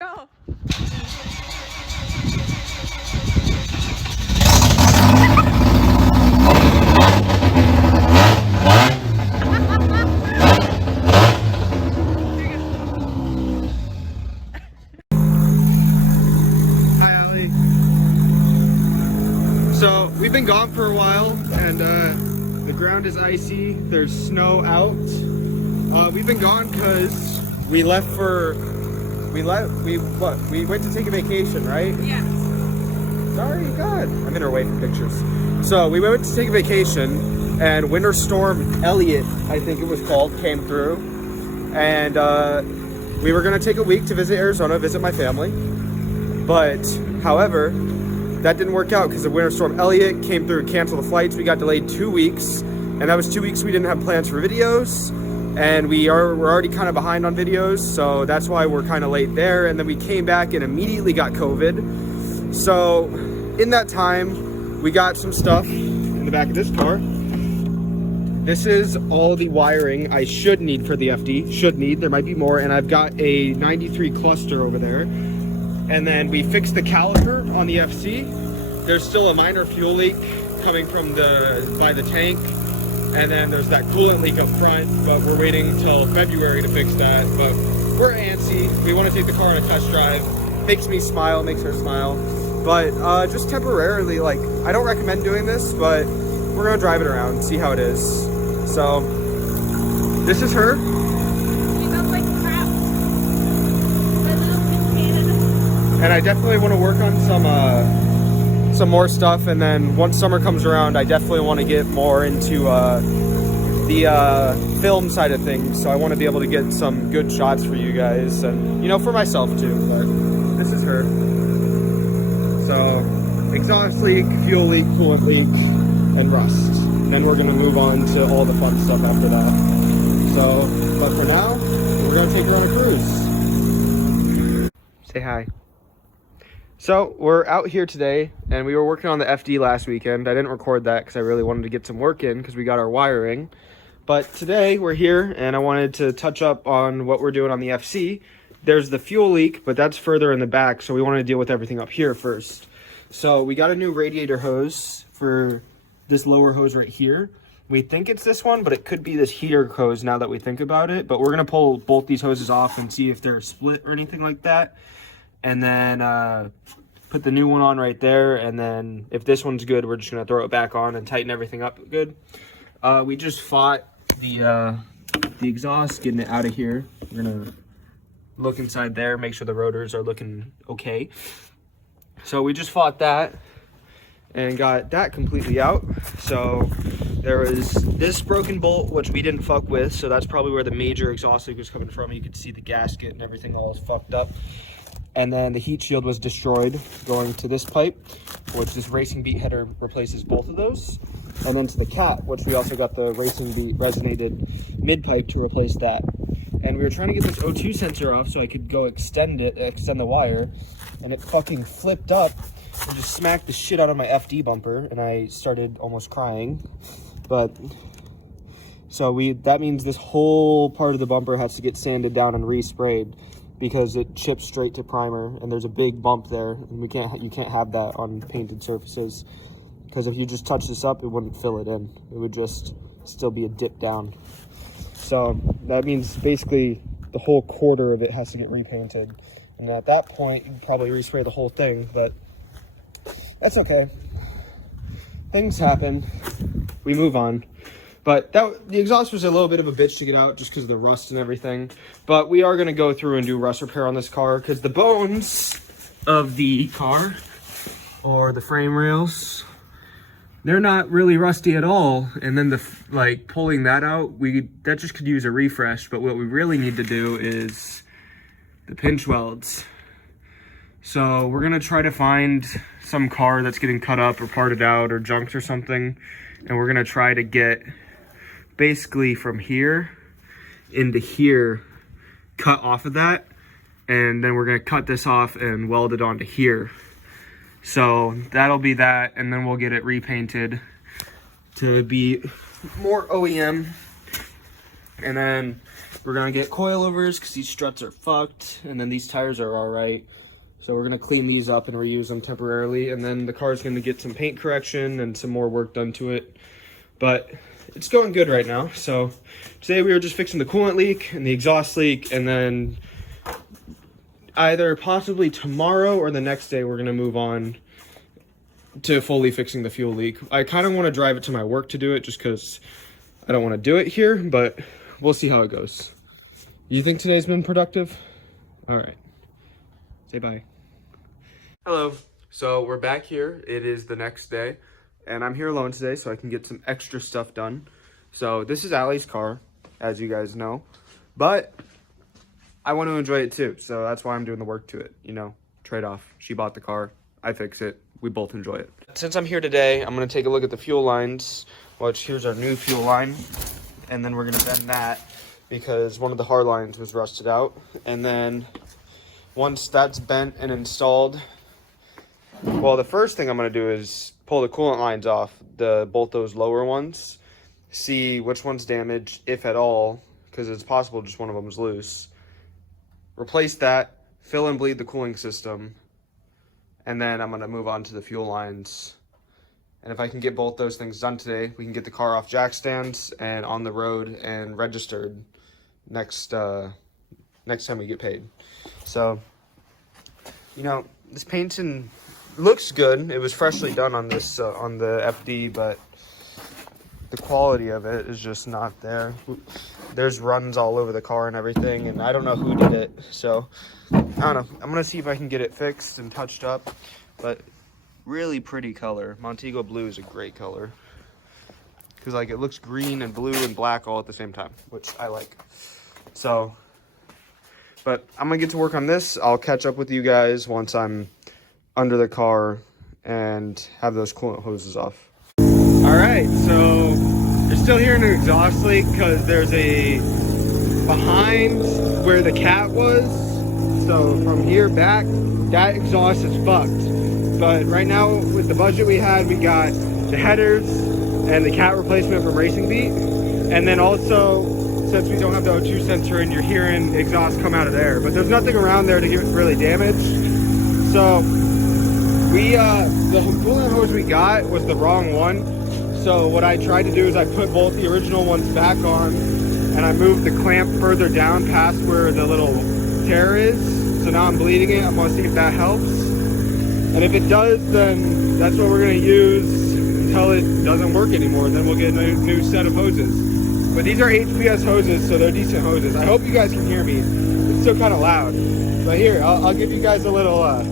Go. Hi, Allie. So we've been gone for a while, and the ground is icy. There's snow out. We've been gone because we went to take a vacation, right? Yes. Sorry, God. I'm in her way for pictures. So we went to take a vacation, and Winter Storm Elliott, I think it was called, came through, and we were gonna take a week to visit Arizona, visit my family. But, however, that didn't work out because of Winter Storm Elliott came through and canceled the flights. We got delayed 2 weeks, and that was 2 weeks we didn't have plans for videos, and we're already kind of behind on videos, so that's why we're kind of late there. And then we came back and immediately got COVID. So in that time, we got some stuff in the back of this car. This is all the wiring I should need for the FD. There might be more, and I've got a 93 cluster over there. And then we fixed the caliper on the FC. There's still a minor fuel leak coming from by the tank. And then there's that coolant leak up front, but we're waiting until February to fix that. But we're antsy. We want to take the car on a test drive. Makes me smile, makes her smile. But just temporarily, like, I don't recommend doing this, but we're gonna drive it around, see how it is. So, this is her. She smells like crap. My little potato. And I definitely want to work on some more stuff, and then once summer comes around, I definitely want to get more into the film side of things. So I want to be able to get some good shots for you guys, and for myself too. But this is her. So exhaust leak, fuel leak, coolant leak, and rust. And then we're gonna move on to all the fun stuff after that. So, but for now, we're gonna take her on a cruise. Say hi. So we're out here today, and we were working on the FD last weekend. I didn't record that because I really wanted to get some work in because we got our wiring. But today we're here, and I wanted to touch up on what we're doing on the FC. There's the fuel leak, but that's further in the back, so we want to deal with everything up here first. So we got a new radiator hose for this lower hose right here. We think it's this one, but it could be this heater hose now that we think about it. But we're going to pull both these hoses off and see if they're split or anything like that. And then put the new one on right there, and then if this one's good, we're just gonna throw it back on and tighten everything up good. We just fought the exhaust, getting it out of here. We're gonna look inside there, make sure the rotors are looking okay. So we just fought that and got that completely out. So there was this broken bolt, which we didn't fuck with, so that's probably where the major exhaust leak was coming from. You could see the gasket and everything all fucked up. And then the heat shield was destroyed going to this pipe, which this Racing Beat header replaces both of those. And then to the cat, which we also got the Racing Beat resonated mid pipe to replace that. And we were trying to get this O2 sensor off so I could go extend the wire, and it fucking flipped up and just smacked the shit out of my FD bumper, and I started almost crying. But so that means this whole part of the bumper has to get sanded down and resprayed, because it chips straight to primer, and there's a big bump there, and you can't have that on painted surfaces, because if you just touch this up, it wouldn't fill it in. It would just still be a dip down. So that means basically the whole quarter of it has to get repainted, and at that point you can probably respray the whole thing, but that's okay. Things happen. We move on. But the exhaust was a little bit of a bitch to get out just because of the rust and everything. But we are going to go through and do rust repair on this car, because the bones of the car, or the frame rails, they're not really rusty at all. And then pulling that out, that just could use a refresh. But what we really need to do is the pinch welds. So we're going to try to find some car that's getting cut up or parted out or junked or something. And we're going to try to get basically from here into here cut off of that, and then we're going to cut this off and weld it onto here. So that'll be that, and then we'll get it repainted to be more OEM. And then we're gonna get coilovers because these struts are fucked, and then these tires are all right. So we're gonna clean these up and reuse them temporarily, and then the car's gonna get some paint correction and some more work done to it. But it's going good right now. So today we were just fixing the coolant leak and the exhaust leak, and then either possibly tomorrow or the next day we're gonna move on to fully fixing the fuel leak. I kind of want to drive it to my work to do it just because I don't want to do it here, but we'll see how it goes. You think today's been productive? All right. Say bye. Hello. So we're back here. It is the next day, and I'm here alone today so I can get some extra stuff done. So this is Allie's car, as you guys know, but I want to enjoy it too. So that's why I'm doing the work to it, you know, trade off. She bought the car, I fix it. We both enjoy it. Since I'm here today, I'm going to take a look at the fuel lines, which here's our new fuel line. And then we're going to bend that because one of the hard lines was rusted out. And then once that's bent and installed, well, the first thing I'm going to do is pull the coolant lines off, both those lower ones, see which one's damaged, if at all, because it's possible just one of them is loose. Replace that, fill and bleed the cooling system, and then I'm going to move on to the fuel lines. And if I can get both those things done today, we can get the car off jack stands and on the road and registered next time we get paid. So, you know, this painting looks good. It was freshly done on this on the FD, but the quality of it is just not there. There's runs all over the car and everything, and I don't know who did it. So I don't know. I'm gonna see if I can get it fixed and touched up. But really pretty color. Montego blue is a great color because like it looks green and blue and black all at the same time, which I like. So, but I'm gonna get to work on this. I'll catch up with you guys once I'm under the car and have those coolant hoses off. All right, so you're still hearing an exhaust leak because there's a behind where the cat was. So from here back, that exhaust is fucked. But right now with the budget we had, we got the headers and the cat replacement from Racing Beat. And then also, since we don't have the O2 sensor in, you're hearing exhaust come out of there. But there's nothing around there to get really damaged. So the coolant hose we got was the wrong one. So what I tried to do is I put both the original ones back on and I moved the clamp further down past where the little tear is. So now I'm bleeding it. I'm gonna see if that helps. And if it does, then that's what we're gonna use until it doesn't work anymore. And then we'll get a new set of hoses. But these are HPS hoses, so they're decent hoses. I hope you guys can hear me. It's still kind of loud. But here, I'll give you guys a little, I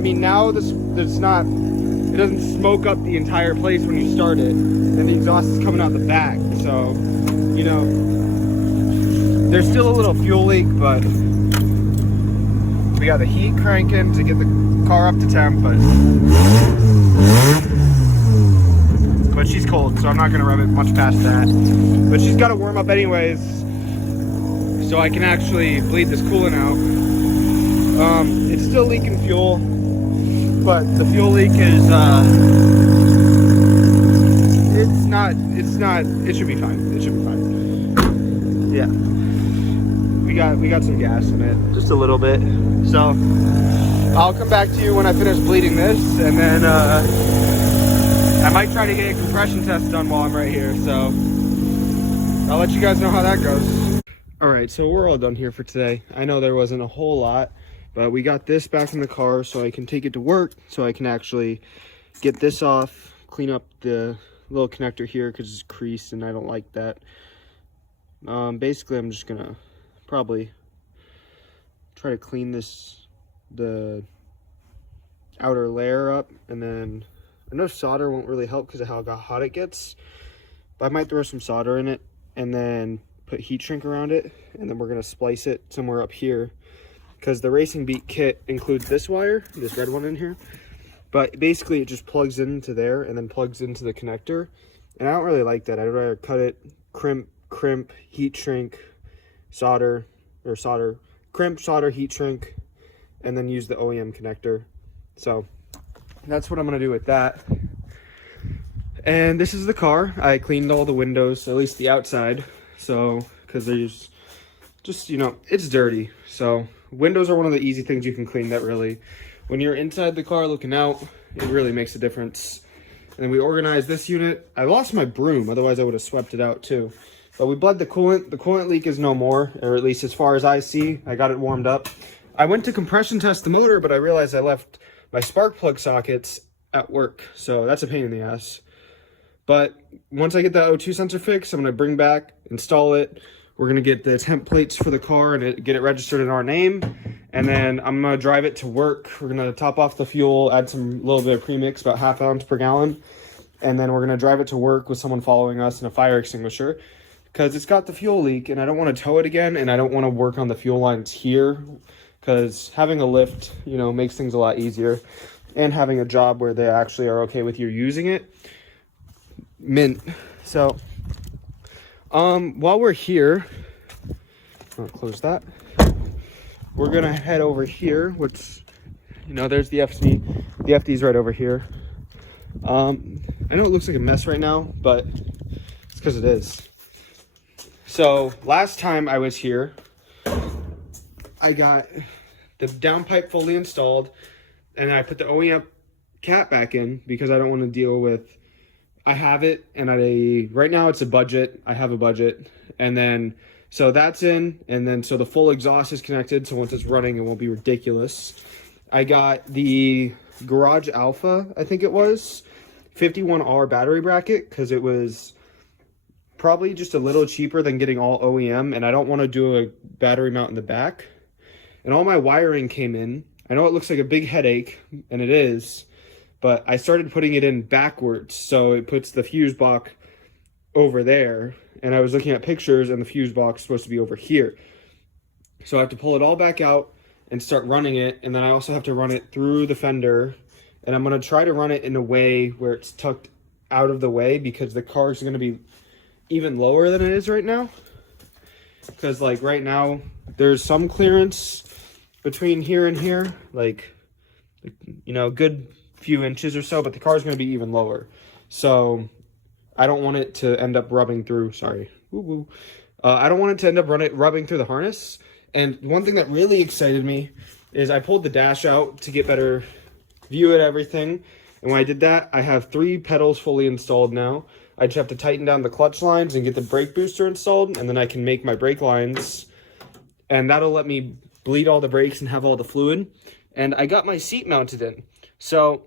mean, now it doesn't smoke up the entire place when you start it. And the exhaust is coming out the back. So, you know, there's still a little fuel leak, but we got the heat cranking to get the car up to temp, but she's cold, so I'm not gonna rub it much past that. But she's gotta warm up anyways, so I can actually bleed this coolant out. It's still leaking fuel, but the fuel leak is, it should be fine. It should be fine. Yeah. We got some gas in it, just a little bit. So I'll come back to you when I finish bleeding this, and then I might try to get a compression test done while I'm right here. So I'll let you guys know how that goes. All right, so we're all done here for today. I know there wasn't a whole lot, but we got this back in the car so I can take it to work, so I can actually get this off, clean up the little connector here because it's creased and I don't like that. Basically, I'm just gonna probably try to clean the outer layer up, and then I know solder won't really help because of how hot it gets, but I might throw some solder in it and then put heat shrink around it, and then we're gonna splice it somewhere up here because the Racing Beat kit includes this wire, this red one in here, but basically it just plugs into there and then plugs into the connector, and I don't really like that. I'd rather cut it, crimp, heat shrink, crimp, solder, heat shrink, and then use the OEM connector. So that's what I'm gonna do with that. And this is the car. I cleaned all the windows, at least the outside, so because there's just, you know, it's dirty. So windows are one of the easy things you can clean that really, when you're inside the car looking out, it really makes a difference. And then we organized this unit. I lost my broom, otherwise I would have swept it out too. But we bled the coolant. The coolant leak is no more, or at least as far as I see. I got it warmed up. I went to compression test the motor, but I realized I left my spark plug sockets at work. So that's a pain in the ass. But once I get that O2 sensor fixed, I'm going to bring back, install it. We're going to get the temp plates for the car and get it registered in our name. And then I'm going to drive it to work. We're going to top off the fuel, add some little bit of premix, about ½ ounce per gallon. And then we're going to drive it to work with someone following us and a fire extinguisher. Because it's got the fuel leak and I don't want to tow it again. And I don't want to work on the fuel lines here. Because having a lift, you know, makes things a lot easier. And having a job where they actually are okay with you using it. Mint. So, while we're here, I'll close that. We're going to head over here, which, you know, there's the FC. The FD's right over here. I know it looks like a mess right now, but it's because it is. So last time I was here, I got the downpipe fully installed and I put the OEM cap back in because I don't want to deal with, I have it and right now it's a budget. I have a budget. And then, so that's in, and then so the full exhaust is connected. So once it's running, it won't be ridiculous. I got the Garage Alpha, I think it was, 51R battery bracket because it was probably just a little cheaper than getting all OEM, and I don't want to do a battery mount in the back. And all my wiring came in. I know it looks like a big headache, and it is, but I started putting it in backwards, so it puts the fuse box over there, and I was looking at pictures, and the fuse box is supposed to be over here. So I have to pull it all back out and start running it, and then I also have to run it through the fender, and I'm going to try to run it in a way where it's tucked out of the way because the car is going to be even lower than it is right now. Because like right now, there's some clearance between here and here, like you know, a good few inches or so, but the car is going to be even lower. So I don't want it to end up rubbing through, sorry. Woo-woo. I don't want it to end up rubbing through the harness. And one thing that really excited me is I pulled the dash out to get better view at everything. And when I did that, I have 3 pedals fully installed now. I just have to tighten down the clutch lines and get the brake booster installed, and then I can make my brake lines. And that'll let me bleed all the brakes and have all the fluid. And I got my seat mounted in. So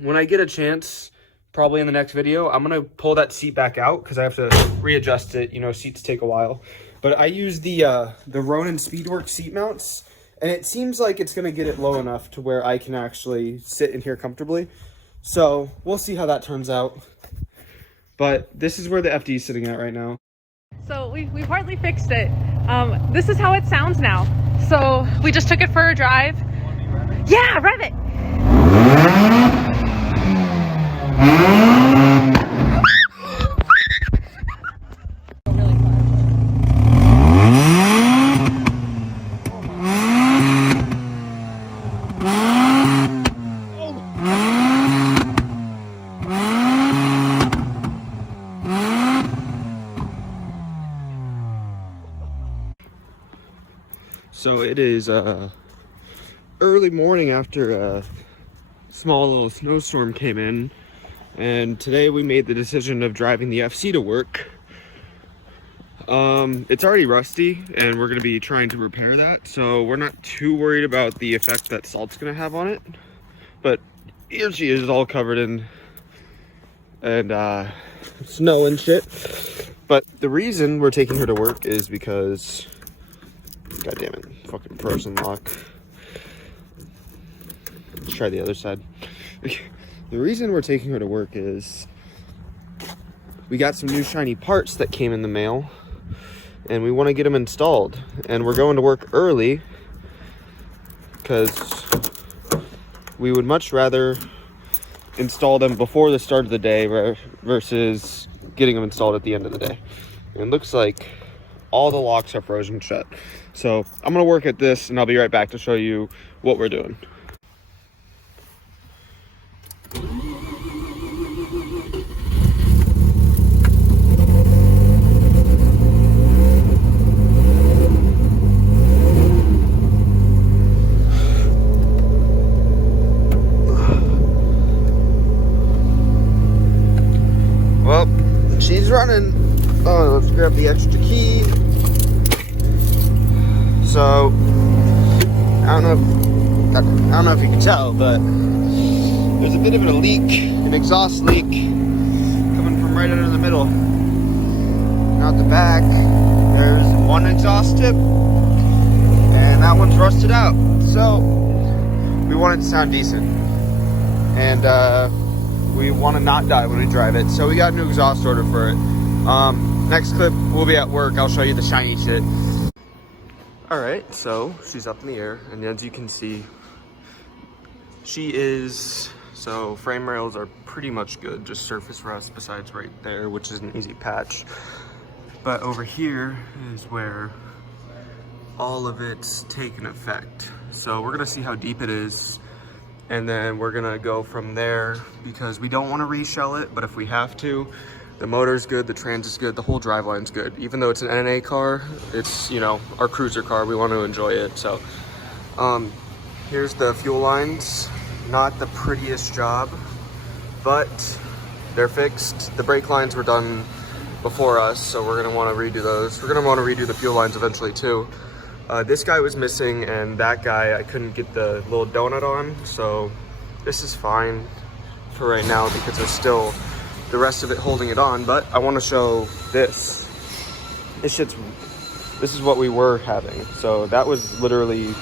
when I get a chance, probably in the next video, I'm going to pull that seat back out because I have to readjust it. You know, seats take a while. But I use the Ronin Speedworks seat mounts, and it seems like it's going to get it low enough to where I can actually sit in here comfortably. So we'll see how that turns out. But this is where the FD is sitting at right now. So we partly fixed it. This is how it sounds now. So we just took it for a drive. Yeah, rev it. So it is early morning after a small little snowstorm came in, and today we made the decision of driving the FC to work. It's already rusty and we're going to be trying to repair that, so we're not too worried about the effect that salt's going to have on it. But here she is, all covered in snow and shit. But the reason we're taking her to work is because, god damn it, fucking frozen lock. Let's try the other side. The reason we're taking her to work is we got some new shiny parts that came in the mail and we want to get them installed, and we're going to work early because we would much rather install them before the start of the day versus getting them installed at the end of the day. And it looks like all the locks are frozen shut. So I'm gonna work at this and I'll be right back to show you what we're doing. Oh, let's grab the extra key. So, I don't know if you can tell, but there's a bit of a leak, an exhaust leak, coming from right under the middle. Out the back, there's one exhaust tip, and that one's rusted out. So, we want it to sound decent, and we want to not die when we drive it. So we got a new exhaust order for it. Next clip, we'll be at work. I'll show you the shiny shit. All right, so she's up in the air, and as you can see, so frame rails are pretty much good, just surface rust besides right there, which is an easy patch. But over here is where all of it's taken effect. So we're gonna see how deep it is, and then we're gonna go from there, because we don't wanna reshell it, but if we have to, the motor's good, the trans is good, the whole driveline's good. Even though it's an NA car, it's, you know, our cruiser car, we want to enjoy it. So here's the fuel lines. Not the prettiest job, but they're fixed. The brake lines were done before us, so we're gonna wanna redo those. We're gonna wanna redo the fuel lines eventually too. This guy was missing, and that guy, I couldn't get the little donut on, so this is fine for right now because there's still the rest of it holding it on. But I want to show this. This is what we were having. So that was literally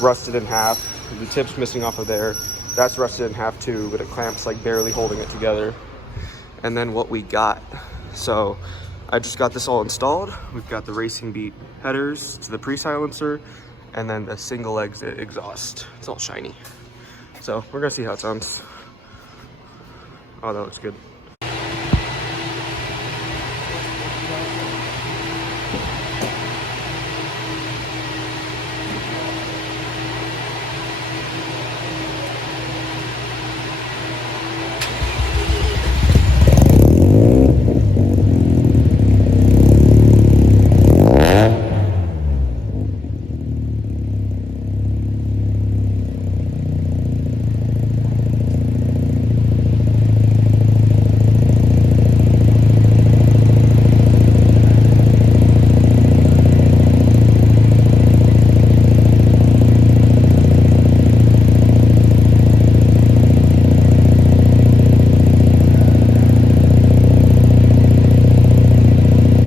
rusted in half. The tip's missing off of there. That's rusted in half too, but it clamps like barely holding it together. And then what we got. So I just got this all installed. We've got the Racing Beat headers to the pre-silencer, and then the single exit exhaust. It's all shiny. So we're gonna see how it sounds. Oh, that looks good.